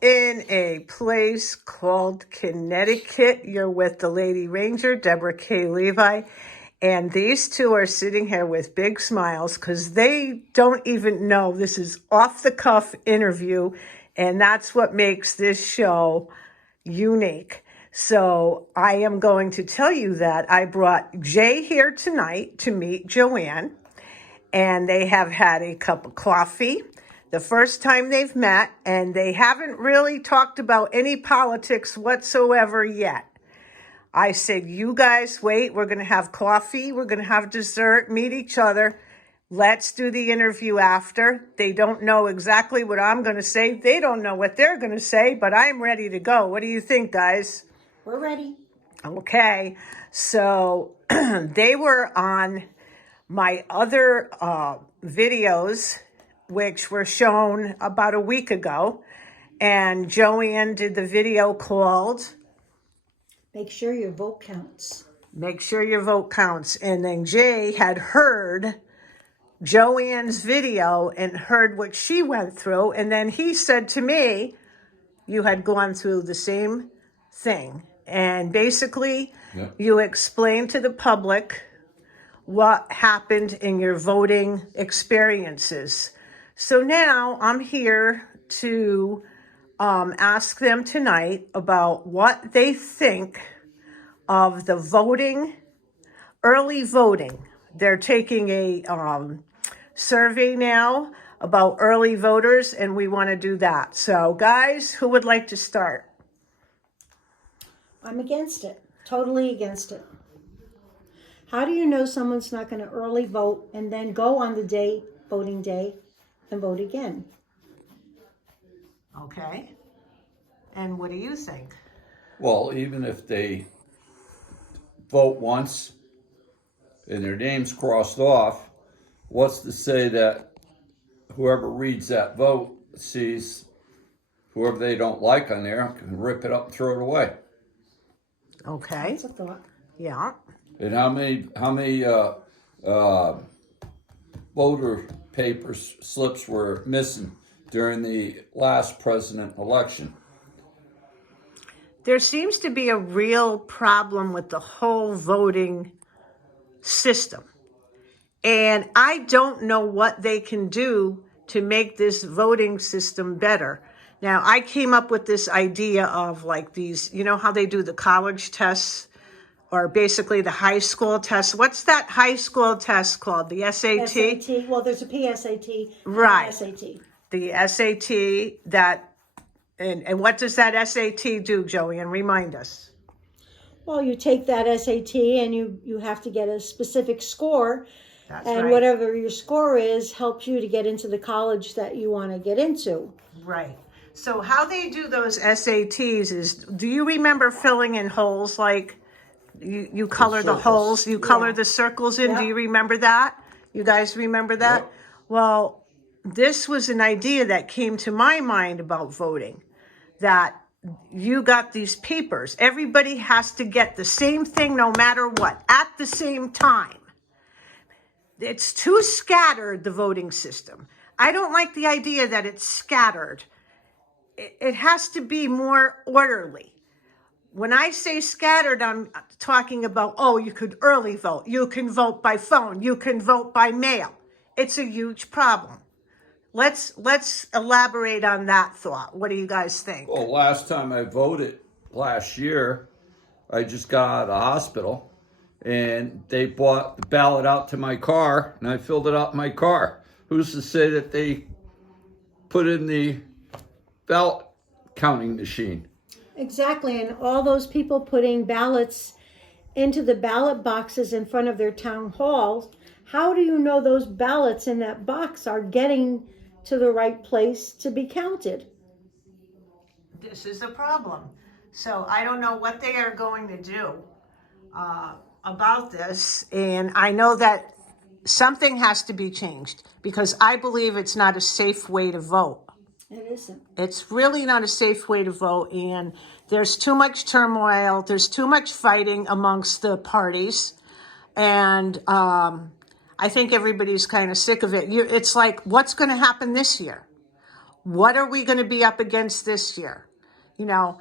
in a place called Connecticut. You're with the Ladyranger, Deborah K. Levi. And these two are sitting here with big smiles because they don't even know this is off-the-cuff interview. And that's what makes this show unique. So I am going to tell you that I brought Jay here tonight to meet Joanne. And they have had a cup of coffee the first time they've met, and they haven't really talked about any politics whatsoever yet. I said, you guys wait, we're going to have coffee, we're going to have dessert, meet each other. Let's do the interview after. They don't know exactly what I'm going to say. They don't know what they're going to say, but I'm ready to go. What do you think, guys? We're ready. Okay, so they were on my other videos, which were shown about a week ago, and Joanne did the video called Make sure your vote counts. Make Sure Your Vote Counts. And then Jay had heard Joanne's video and heard what she went through, and then he said to me, you had gone through the same thing. And basically, you explained to the public what happened in your voting experiences. So now I'm here to ask them tonight about what they think of the voting, early voting. They're taking a survey now about early voters, and we want to do that. So guys, who would like to start? I'm against it. Totally against it. How do you know someone's not going to early vote and then go on the day, voting day, and vote again? Okay. And what do you think? Well, even if they vote once and their name's crossed off, what's to say that whoever reads that vote sees whoever they don't like on there can rip it up and throw it away? Okay. That's a thought. Yeah. And how many voter papers slips were missing during the last president election? There seems to be a real problem with the whole voting system. And I don't know what they can do to make this voting system better. Now, I came up with this idea of like these, you know how they do the college tests, or basically the high school test. What's that high school test called? The SAT? SAT. Well, there's a PSAT. Right. And SAT. The SAT that, and what does that SAT do, Joey? And remind us. Well, you take that SAT and you have to get a specific score. That's and right. whatever your score is helps you to get into the college that you want to get into. Right. So how they do those SATs is, do you remember filling in holes like you color the holes, you color the circles in? Do you remember that? You guys remember that? Yep. Well, this was an idea that came to my mind about voting, that you got these papers. Everybody has to get the same thing no matter what, at the same time. It's too scattered, the voting system. I don't like the idea that it's scattered. It has to be more orderly. When I say scattered, I'm talking about, oh, you could early vote. You can vote by phone. You can vote by mail. It's a huge problem. Let's elaborate on that thought. What do you guys think? Well, last time I voted last year, I just got out of the hospital and they brought the ballot out to my car and I filled it out in my car. Who's to say that they put in the ballot counting machine? Exactly, and all those people putting ballots into the ballot boxes in front of their town halls, how do you know those ballots in that box are getting to the right place to be counted? This is a problem. So I don't know what they are going to do about this. And I know that something has to be changed because I believe it's not a safe way to vote. It isn't. It's really not a safe way to vote, and there's too much turmoil. There's too much fighting amongst the parties, and I think everybody's kind of sick of it. It's like, what's going to happen this year? What are we going to be up against this year? You know,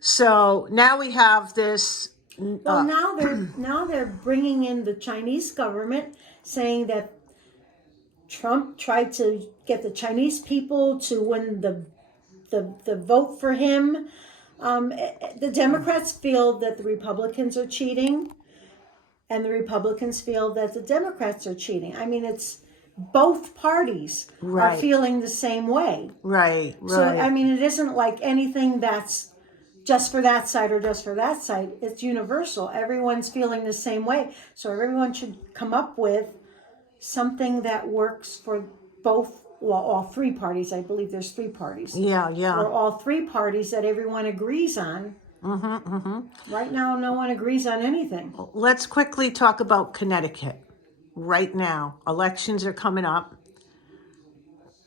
so now we have this. Well, now they're bringing in the Chinese government, saying that Trump tried to get the Chinese people to win the vote for him. The Democrats feel that the Republicans are cheating, and the Republicans feel that the Democrats are cheating. I mean, it's both parties are Right. feeling the same way. Right, So, right. I mean, it isn't like anything that's just for that side or just for that side. It's universal. Everyone's feeling the same way. So everyone should come up with something that works for both, well, all three parties. I believe there's three parties. Yeah, yeah. Or all three parties that everyone agrees on. Right now, no one agrees on anything. Let's quickly talk about Connecticut. Right now, elections are coming up.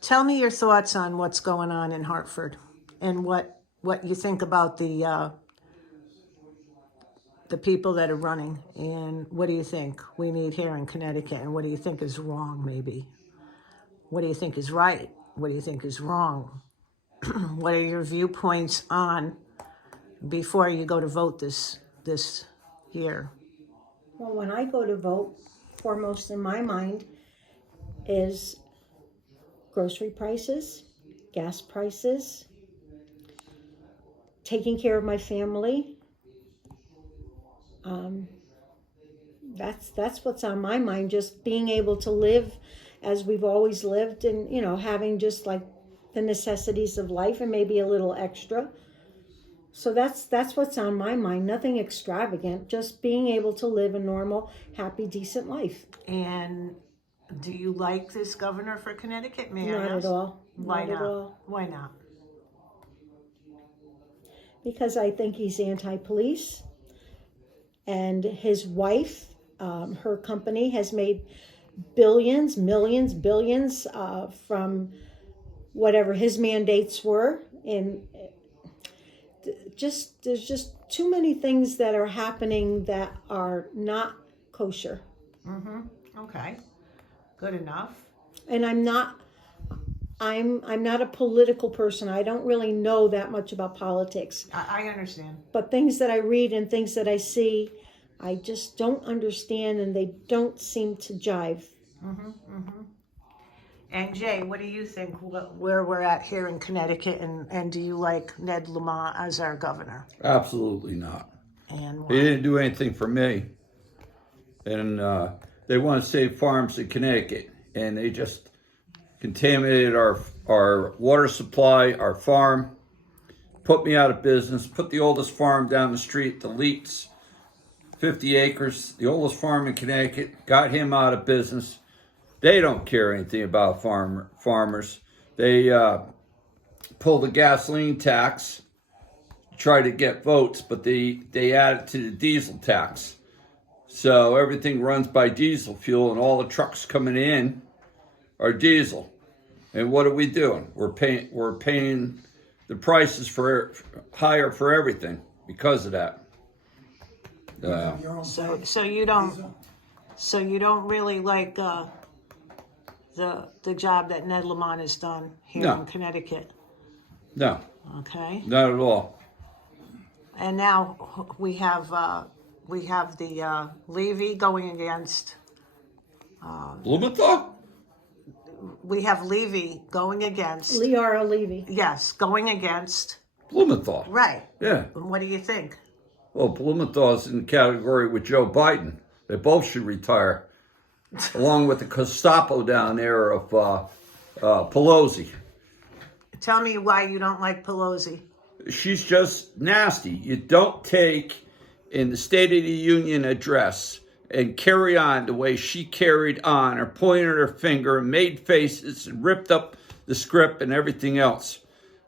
Tell me your thoughts on what's going on in Hartford and what you think about the people that are running, and what do you think we need here in Connecticut, and what do you think is wrong maybe? What do you think is right? What do you think is wrong? What are your viewpoints on before you go to vote this year? Well, when I go to vote, foremost in my mind is grocery prices, gas prices, taking care of my family. That's what's on my mind. Just being able to live as we've always lived, and having just like the necessities of life and maybe a little extra. So that's what's on my mind. Nothing extravagant. Just being able to live a normal, happy, decent life. And do you like this governor for Connecticut? May I Not ask? at all. Why Not not? at all. Why not? Because I think he's anti-police, and his wife, her company has made billions, millions, billions from whatever his mandates were. And there's just too many things that are happening that are not kosher. Okay. Good enough. And I'm not a political person. I don't really know that much about politics. I understand. But things that I read and things that I see, I just don't understand, and they don't seem to jive. And Jay, what do you think where we're at here in Connecticut, and do you like Ned Lamont as our governor? Absolutely not. And He why? didn't do anything for me. And they want to save farms in Connecticut, and they just contaminated our water supply, our farm, put me out of business, put the oldest farm down the street, the Leets, 50 acres, the oldest farm in Connecticut, got him out of business. They don't care anything about farmers. They pull the gasoline tax, try to get votes, but they add it to the diesel tax. So everything runs by diesel fuel, and all the trucks coming in are diesel. And what are we doing? We're paying the prices for higher for everything because of that. So you don't really like the job that Ned Lamont has done here No. in Connecticut. No, Okay. not at all. And now we have the Levy going against. Blumenthal? We have Levy going against. Leora Levy. Yes, going against. Blumenthal. Right. Yeah. And what do you think? Well, Blumenthal is in the category with Joe Biden. They both should retire, along with the Gestapo down there of Pelosi. Tell me why you don't like Pelosi. She's just nasty. You don't take in the State of the Union address and carry on the way she carried on, or pointed her finger and made faces and ripped up the script and everything else.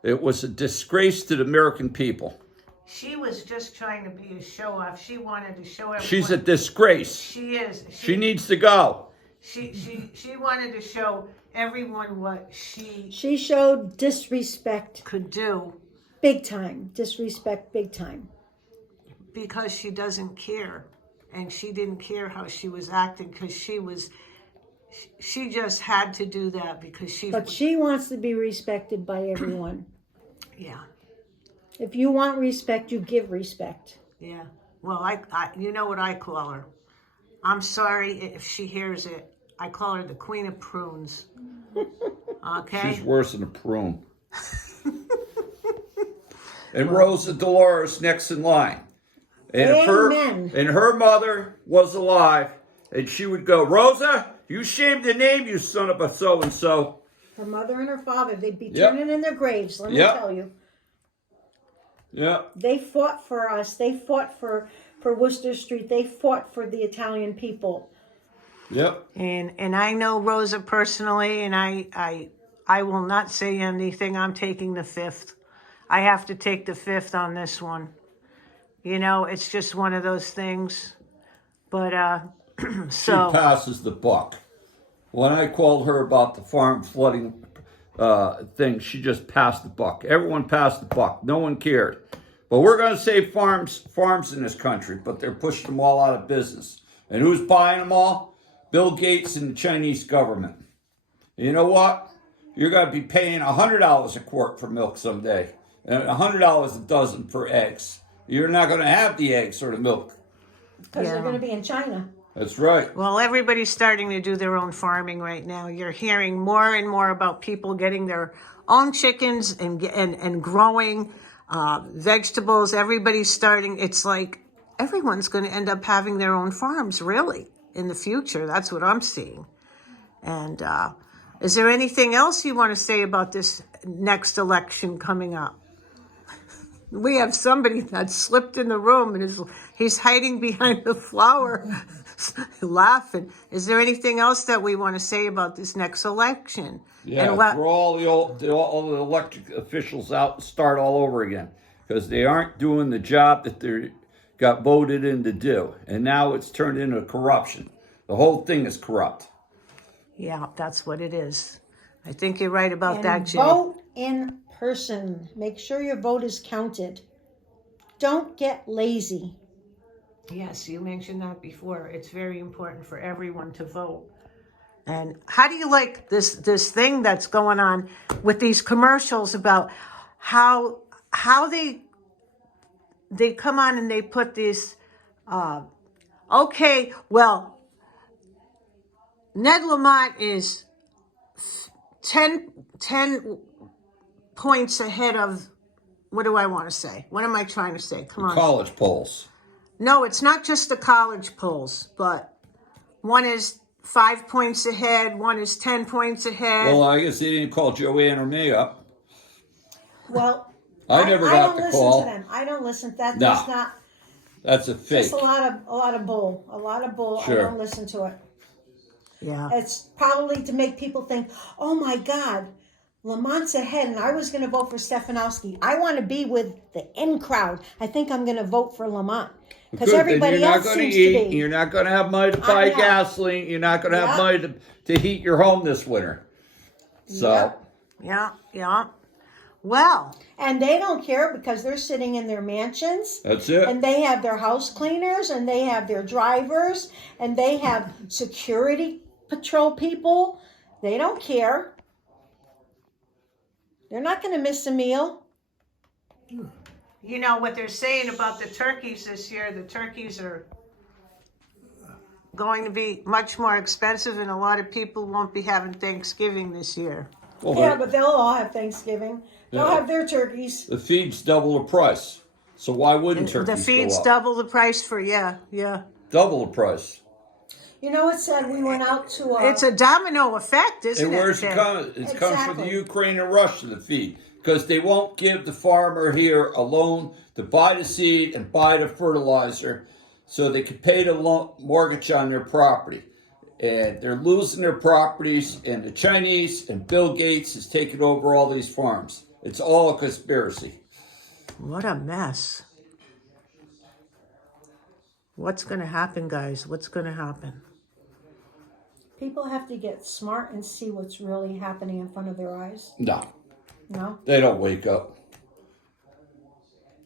It was a disgrace to the American people. She was just trying to be a show off. She wanted to show everyone. She's a disgrace. She is. She needs to go. She wanted to show everyone what she She showed disrespect could do big time. Disrespect big time. because she doesn't care. And she didn't care how she was acting because she just had to do that because But she wants to be respected by everyone. yeah. If you want respect, you give respect. Yeah. Well, I you know what I call her? I'm sorry if she hears it. I call her the Queen of Prunes. Okay? She's worse than a prune. And Rosa Dolores next in line. And Amen. if her mother was alive, and she would go, Rosa, you shamed the name, you son of a so-and-so. Her mother and her father, they'd be Yep. turning in their graves, let me Yep. tell you. Yeah. They fought for us. They fought for Worcester Street. They fought for the Italian people. Yep. And I know Rosa personally, and I will not say anything. I'm taking the 5th. I have to take the 5th on this one. You know, it's just one of those things. But so She passes the buck. When I called her about the farm flooding thing, she just passed the buck. Everyone passed the buck. No one cared. But we're going to save farms in this country, but they're pushing them all out of business. And who's buying them all? Bill Gates and the Chinese government. And you know what? You're going to be paying $100 a quart for milk someday, and $100 a dozen for eggs. You're not going to have the eggs or the milk. Because they're going to be in China. That's right. well, everybody's starting to do their own farming right now. You're hearing more and more about people getting their own chickens and growing vegetables. Everybody's starting. It's like everyone's going to end up having their own farms, really, in the future. That's what I'm seeing. And is there anything else you want to say about this next election coming up? We have somebody that slipped in the room and he's hiding behind the flower, laughing. Is there anything else that we want to say about this next election? Yeah, And what, throw all the elected officials out and start all over again, because they aren't doing the job that they got voted in to do. And now it's turned into corruption. The whole thing is corrupt. yeah, that's what it is. I think you're right about And that, Jay. vote in person. Make sure your vote is counted. Don't get lazy. Yes, you mentioned that before. It's very important for everyone to vote. And how do you like this thing that's going on with these commercials about how they come on and they put this okay, well, Ned Lamont is 10 points ahead of, what do I want to say? What am I trying to say? Come on. College polls. No, it's not just the college polls, but one is 5 points ahead, one is 10 points ahead. Well, I guess they didn't call Joanne or me up. Well, I never got the call. I don't listen to them. I don't listen. That's No. not. That's a fake. Just a lot of bull. A lot of bull. Sure. I don't listen to it. Yeah. It's probably to make people think, oh my God, Lamont's ahead, and I was going to vote for Stefanowski. I want to be with the in crowd. I think I'm going to vote for Lamont. Because Good, everybody then you're not else going to seems to eat. be. You're not going to have money to buy know. gasoline. You're not going to have Yep. money to heat your home this winter. So, Yep. Yeah. Well, And they don't care because they're sitting in their mansions. that's it. And they have their house cleaners, and they have their drivers, and they have security patrol people. They don't care. They're not going to miss a meal. you know what they're saying about the turkeys this year. The turkeys are going to be much more expensive, and a lot of people won't be having Thanksgiving this year. Well, Yeah, but they'll all have Thanksgiving. They'll Yeah. have their turkeys. the feed's double the price. So why wouldn't turkeys The feed's go up? double the price for, yeah. Double the price. You know, it said we went out to It's a domino effect, isn't And it? where's it Tim? coming? It's coming from the Exactly. Ukraine and Russia, the feed. Because they won't give the farmer here a loan to buy the seed and buy the fertilizer so they can pay the mortgage on their property. And they're losing their properties, and the Chinese and Bill Gates is taking over all these farms. It's all a conspiracy. What a mess. What's going to happen, guys? What's going to happen? People have to get smart and see what's really happening in front of their eyes. No, No? they don't wake up.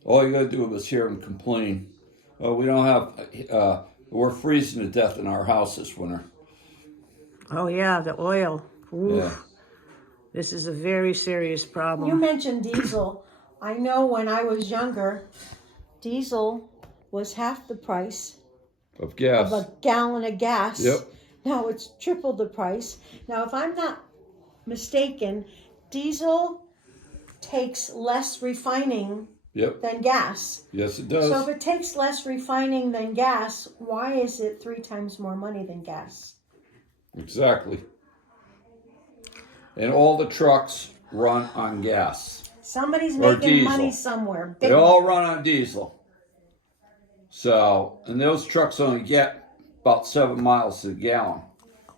All you gotta do is hear them complain. Oh, we don't have, we're freezing to death in our house this winter. Oh, yeah, the oil. Oof. Yeah. This is a very serious You problem. mentioned diesel. I know when I was younger, diesel was half the price Of of gas. a gallon of gas. Yep. Now it's triple the price. Now, if I'm not mistaken, diesel takes less refining Yep. than gas. Yes, it So if does. it takes less refining than gas, why is it 3 times more money than gas? Exactly. And all the trucks run on gas Somebody's or making money diesel. somewhere. They Big all money. run on diesel. So, and those trucks only get about 7 miles to the gallon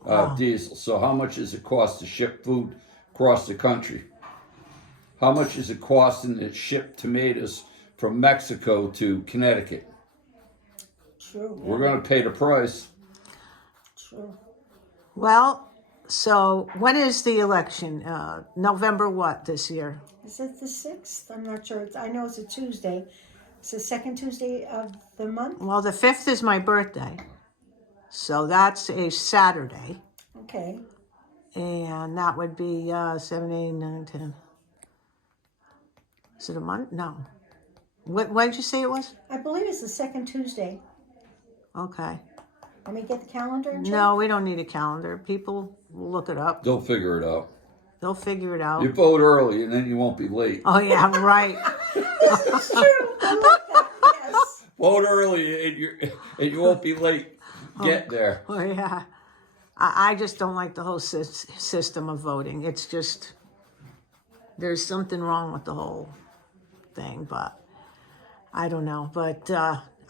of diesel. So how much does it cost to ship food across the country? How much is it costing to ship tomatoes from Mexico to Connecticut? True. We're going to pay the price. True. Well, so when is the election? November what this year? Is it the 6th? I'm not sure. I know it's a Tuesday. It's the second Tuesday of the month. Well, the 5th is my birthday. So that's a Saturday. Okay. And that would be 7, 8, 9, 10. Is it a month? No. What did you say it was? I believe it's the second Tuesday. Okay. Let me get the calendar and check. No, we don't need a calendar. People will look it up. They'll figure it out. They'll figure it out. You vote early and then you won't be late. Oh, yeah, right. This is true. I like that. Yes. Vote early and you won't be late. Get there. Oh, yeah. I just don't like the whole system of voting. It's just, there's something wrong with the whole thing, but I don't know. But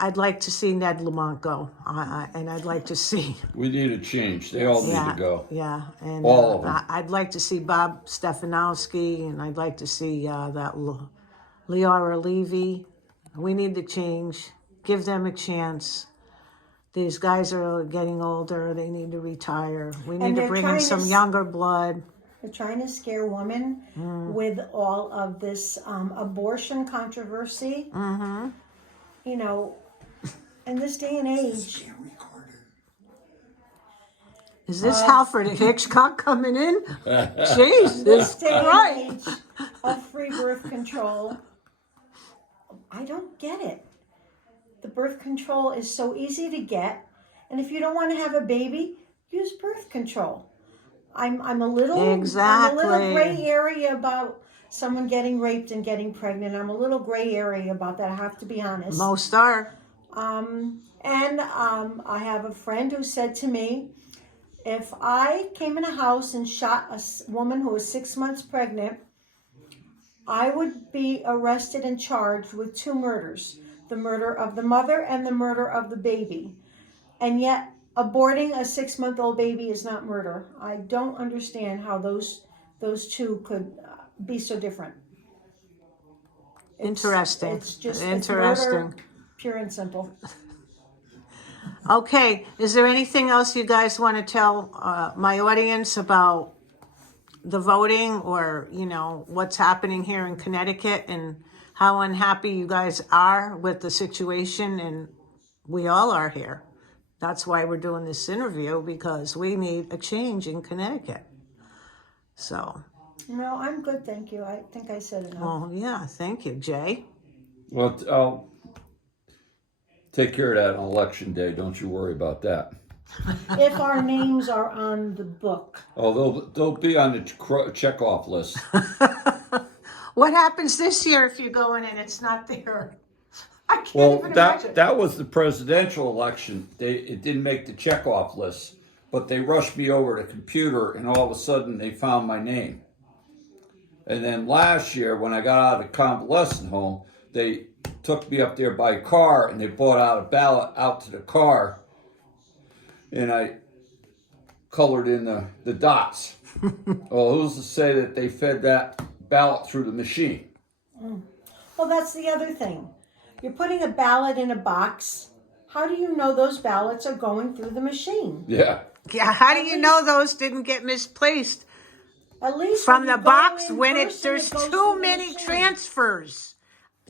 I'd like to see Ned Lamont go, and I'd like to see, We need a change. They all need yeah, to go. yeah, and All of them. I'd like to see Bob Stefanowski, and I'd like to see that Leora Levy. We need to change. Give them a chance. These guys are getting older. They need to retire. We need to they're bring in trying to some younger blood. They're trying to scare women with all of this abortion controversy. Mm-hmm. You know, in this day and age, Is this Alfred Hitchcock coming in? Jesus this day and Christ. age of free birth control, I don't get it. The birth control is so easy to get, and if you don't want to have a baby, use birth control. I'm a little Exactly. I'm a little gray area about someone getting raped and getting pregnant. I'm a little gray area about that. I have to be honest. Most are. I have a friend who said to me, if I came in a house and shot a woman who was 6 months pregnant, I would be arrested and charged with 2 murders. The murder of the mother and the murder of the baby. And yet, aborting a 6-month-old baby is not murder. I don't understand how those two could be so different. Interesting. It's just Interesting. It's murder, pure and simple. Okay. Is there anything else you guys want to tell my audience about the voting, or, you know, what's happening here in Connecticut and how unhappy you guys are with the situation? And we all are here. That's why we're doing this interview, because we need a change in Connecticut. So, No, I'm good, thank you. I think I said enough. well, yeah, thank you, Jay. Well, I'll take care of that on election day. Don't you worry about that. If our names are on the book. Oh, they'll be on the checkoff list. What happens this year if you go in and it's not there? I can't Well, even imagine. that was the presidential election. It didn't make the checkoff list, but they rushed me over to the computer, and all of a sudden they found my name. And then last year, when I got out of the convalescent home, they took me up there by car, and they brought out a ballot out to the car, and I colored in the dots. Well, who's to say that they fed that ballot through the machine? Well, that's the other thing. You're putting a ballot in a box. How do you know those ballots are going through the machine? Yeah. Yeah, how do you know those didn't get misplaced At least from when the you go box in when person, there's it goes too through the many machine. transfers?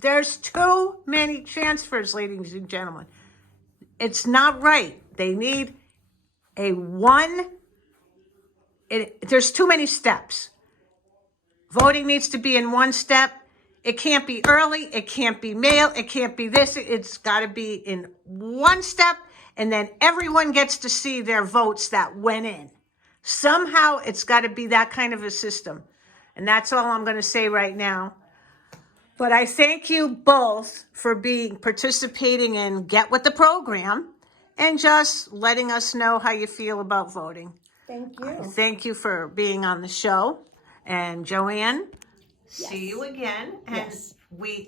There's too many transfers, ladies and gentlemen. It's not right. They need a one there's too many steps. Voting needs to be in one step. It can't be early. It can't be mail. It can't be this. It's got to be in one step. And then everyone gets to see their votes that went in. Somehow it's got to be that kind of a system. And that's all I'm going to say right now. But I thank you both for participating in Get With the Program and just letting us know how you feel about voting. Thank you. Thank you for being on the show. And Joanne, see you again. And Yes. we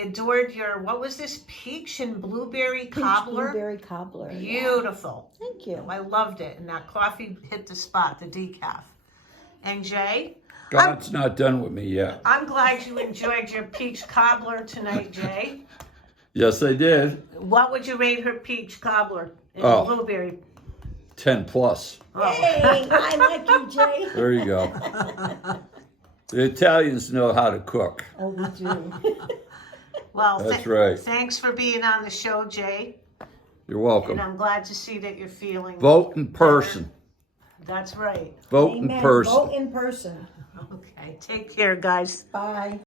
adored your, what was this, peach and blueberry cobbler? Blueberry cobbler. Yeah. Beautiful. Thank you. I loved it. And that coffee hit the spot, the decaf. And Jay? God's not done with me yet. I'm glad you enjoyed your peach cobbler tonight, Jay. Yes, I did. What would you rate her peach cobbler and blueberry? 10 plus. Hey, I like you, Jay. There you go. The Italians know how to cook. Oh, we do. Well, That's right. Thanks for being on the show, Jay. You're welcome. And I'm glad to see that you're feeling Vote in person. That's right. Vote in Amen. person. Vote in person. Okay. Take care, guys. Bye.